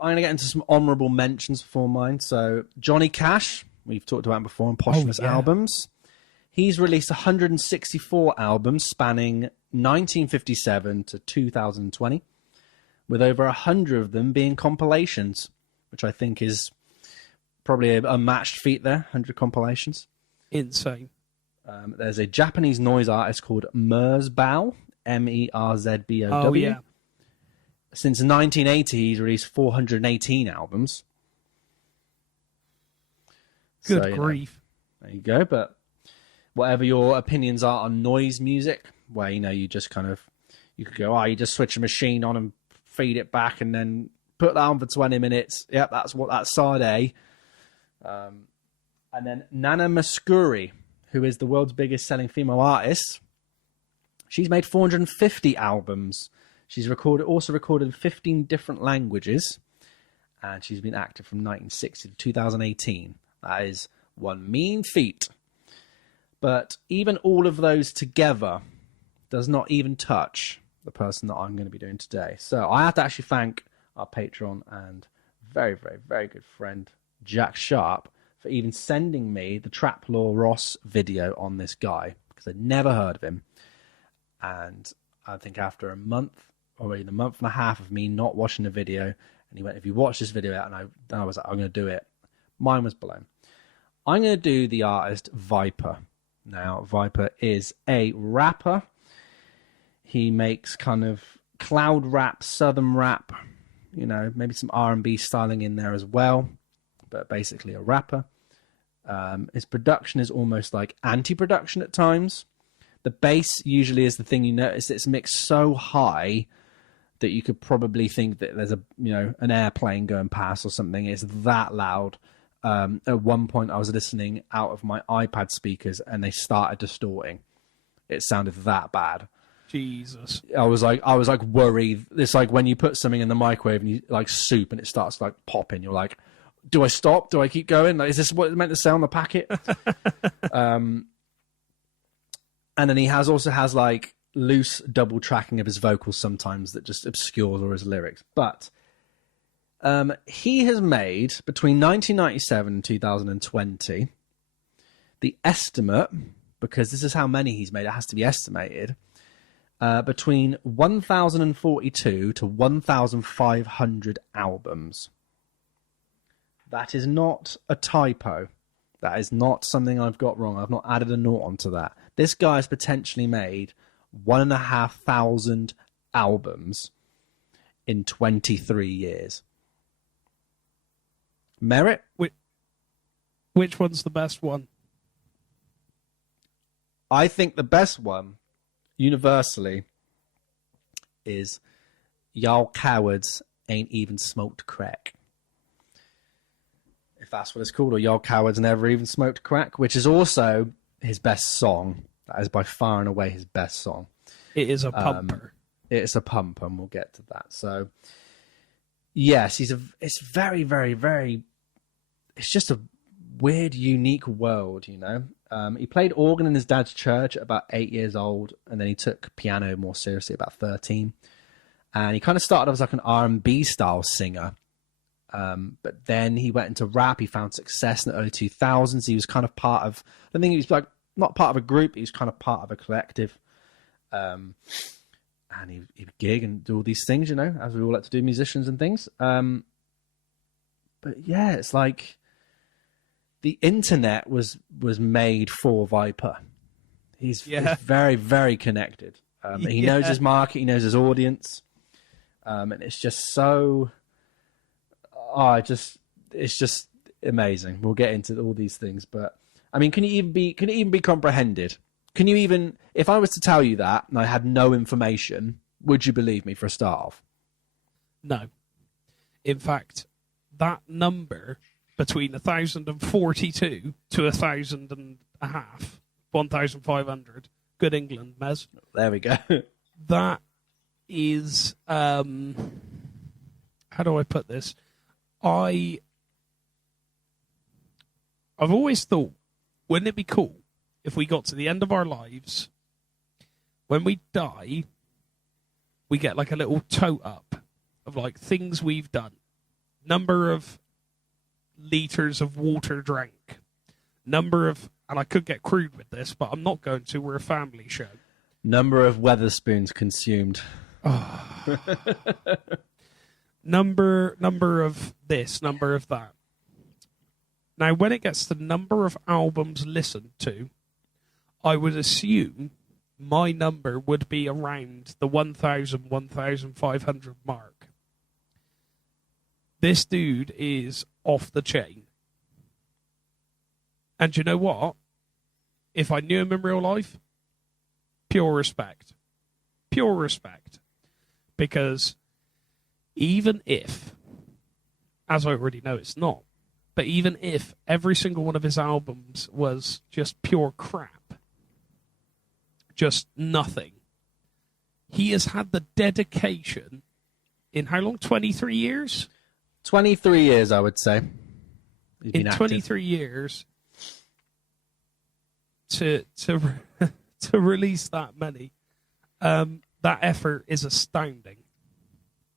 I'm going to get into some honourable mentions for mine. So Johnny Cash, we've talked about him before on posthumous albums. He's released 164 albums spanning 1957 to 2020, with over 100 of them being compilations, which I think is probably a matched feat there, 100 compilations. Insane. There's a Japanese noise artist called Merzbow, Merzbow. Oh, yeah. Since 1980, he's released 418 albums. Good grief. There you go. But whatever your opinions are on noise music, where, you just kind of, you could go, you just switch a machine on and feed it back and then put that on for 20 minutes. Yep, that's Sade. And then Nana Mouskouri, who is the world's biggest selling female artist. She's made 450 albums. She's also recorded in 15 different languages, and she's been active from 1960 to 2018. That is one mean feat. But even all of those together does not even touch the person that I'm going to be doing today. So I have to actually thank our Patreon and very, very, very good friend, Jack Sharp, for even sending me the Traplaw Ross video on this guy, because I'd never heard of him. And I think after a month, or even a month and a half of me not watching the video, and he went, if you watch this video out, and then I was like, I'm going to do it. Mine was blown. I'm going to do the artist Viper. Now, Viper is a rapper. He makes kind of cloud rap, southern rap, maybe some R&B styling in there as well, but basically a rapper. His production is almost like anti-production at times. The bass usually is the thing you notice. It's mixed so high that you could probably think that there's an airplane going past or something. It's that loud. At one point I was listening out of my iPad speakers and they started distorting. It sounded that bad. Jesus. I was like worried. It's like when you put something in the microwave and you like soup and it starts like popping. You're like, do I stop? Do I keep going? Like, is this what it's meant to say on the packet? And then he also has like loose double tracking of his vocals sometimes that just obscures all his lyrics. But he has made, between 1997 and 2020, the estimate, because this is how many he's made, it has to be estimated, between 1,042 to 1,500 albums. That is not a typo. That is not something I've got wrong. I've not added a naught onto that. This guy has potentially made 1,500 albums in 23 years. Merit? Which one's the best one? I think the best one, universally, is Y'all Cowards Ain't Even Smoked Crack. If that's what it's called, or Y'all Cowards Never Even Smoked Crack, which is also his best song. That is by far and away his best song. It is a pumper. It's a pumper, and we'll get to that. So, yes, it's very, very, very, it's just a weird, unique world, He played organ in his dad's church at about 8 years old, and then he took piano more seriously about 13. And he kind of started as like an R&B style singer. But then he went into rap. He found success in the early 2000s. He was kind of part of, I think he was like, not part of a group, he was kind of part of a collective. And he would gig and do all these things, as we all like to do, musicians and things. But yeah, it's like the internet was made for Viper. He's very, very connected. He knows his market, he knows his audience. And it's just so... it's just amazing. We'll get into all these things, but I mean, can it even be comprehended? Can you even, if I was to tell you that and I had no information, would you believe me for a start off? No. In fact, that number between 1,042 to 1,500, good England, Mez. There we go. That is, how do I put this? I've always thought, wouldn't it be cool if we got to the end of our lives, when we die, we get like a little tote up of like things we've done. number of liters of water drank, number of, and I could get crude with this, but I'm not going to. We're a family show. Number of Weatherspoons consumed. Number of this, number of that. Now, when it gets to the number of albums listened to, I would assume my number would be around the 1,000, 1,500 mark. This dude is off the chain. And you know what? If I knew him in real life, pure respect. Pure respect. Because even if, as I already know it's not, but even if every single one of his albums was just pure crap, just nothing, he has had the dedication in how long? 23 years? 23 years, I would say. He's been In active. 23 years to to release that many, that effort is astounding.